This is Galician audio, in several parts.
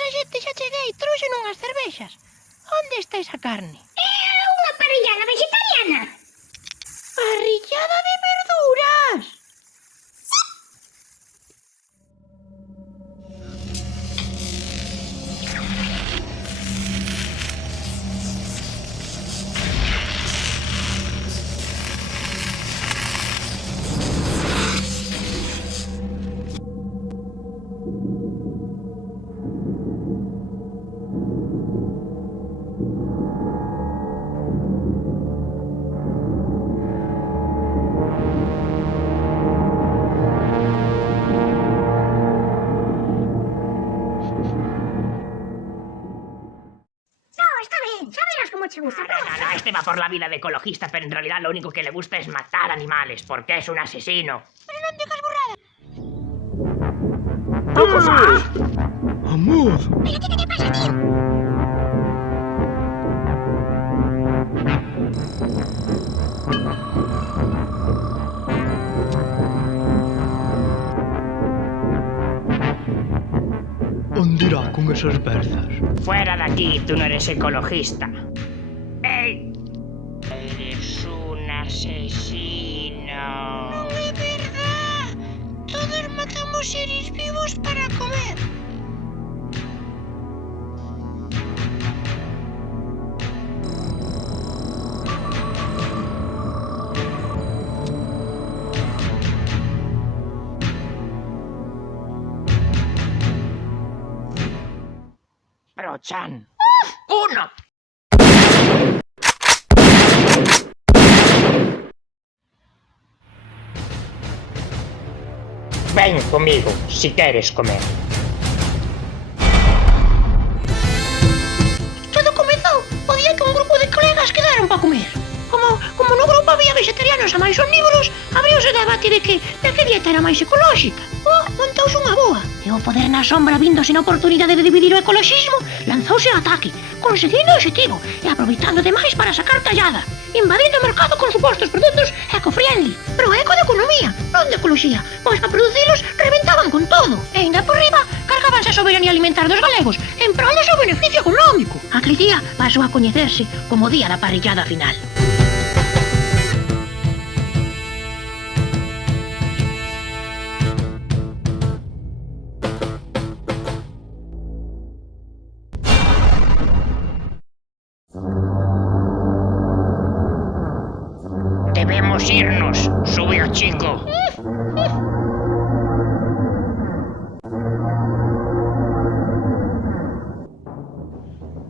pasa, xente? Xa cheguei, trouxen unhas cervexas. Onde está esa carne? É unha parrillada vegetariana. Parrillada de verduras. Che gusta. No, este va por la vida de ecologista, pero en realidad lo único que le gusta es matar animales, porque es un asesino. Pero non digas burrada. Pouco faz? Amor! Pero que te pasa, tío? Onde irá con esas berzas? Fuera de aquí, tú no eres ecologista. ¡Ey! Eres un asesino. Non é verdad. Todos matamos seres vivos para comer. Pro-chan. ¡Uno! Ven conmigo, si quieres comer. Todo comezou o día que un grupo de colegas quedaron para comer. Como no grupo había vegetarianos e máis omnívoros, abriuse o debate de que dieta era máis ecolóxica. Montouse unha boa. E o poder na sombra, vindo sin oportunidade de dividir o ecoloxismo, lanzouse ao ataque, conseguindo o objetivo e aproveitando demais para sacar tallada, invadindo o mercado con supostos produtos eco-friendly. Pero eco de economía, non de ecoloxía, pois para producilos reventaban con todo. E ainda por riba, cargábanse a soberanía alimentar dos galegos en prol do seu beneficio económico. Aquel día pasou a coñecerse como o día da parrillada final. Debemos irnos, sube o chico.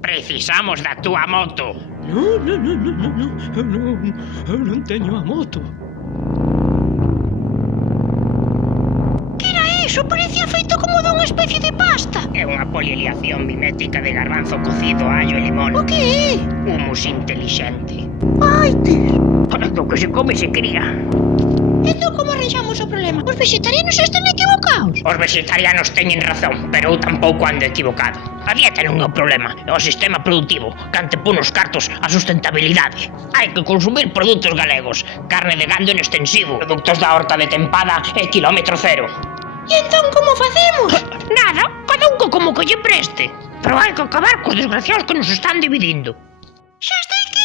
Precisamos da túa moto. Non, eu non teño a moto. Que era iso? Parecía feito como dunha especie de pasta. É unha polialiación mimética de garbanzo cocido, allo e limón. O que é? Humus inteligente. Ai, tes. Do que se come se cría. Entón como arranxamos o problema? Os vegetarianos están equivocados. Os vegetarianos teñen razón, pero eu tampouco ando equivocado. A dieta non é o problema, é o sistema productivo que antepón os cartos a sustentabilidade. Hai que consumir produtos galegos, carne de gando en extensivo, produtos da horta de tempada e quilómetro cero. E entón como facemos? Nada, cada un co como que lle preste. Pero hai que acabar cos desgraciados que nos están dividindo. Xa está aquí.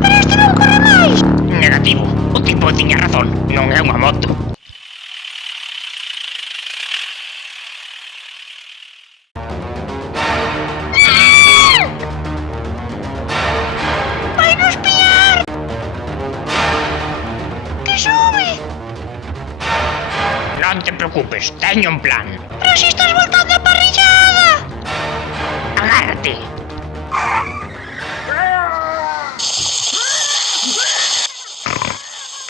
Pero este non corre máis. Negativo, o tipo tiña razón, non é unha moto. Vai nos pillar. Que sube. Non te preocupes, teño un plan. Pero si estás voltando a parrillada. Agárrate.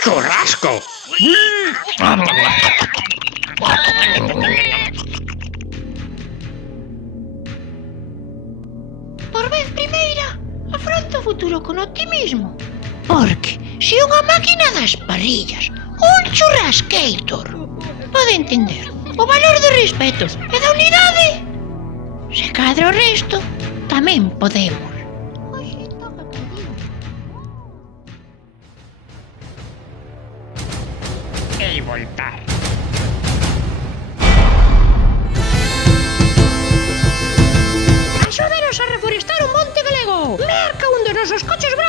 ¡Churrasco! Por vez primeira, afronta o futuro con optimismo. Porque se unha máquina das parrillas, un churrasqueitor, pode entender o valor do respeto e da unidade, se cadra o resto, tamén podemos. os coches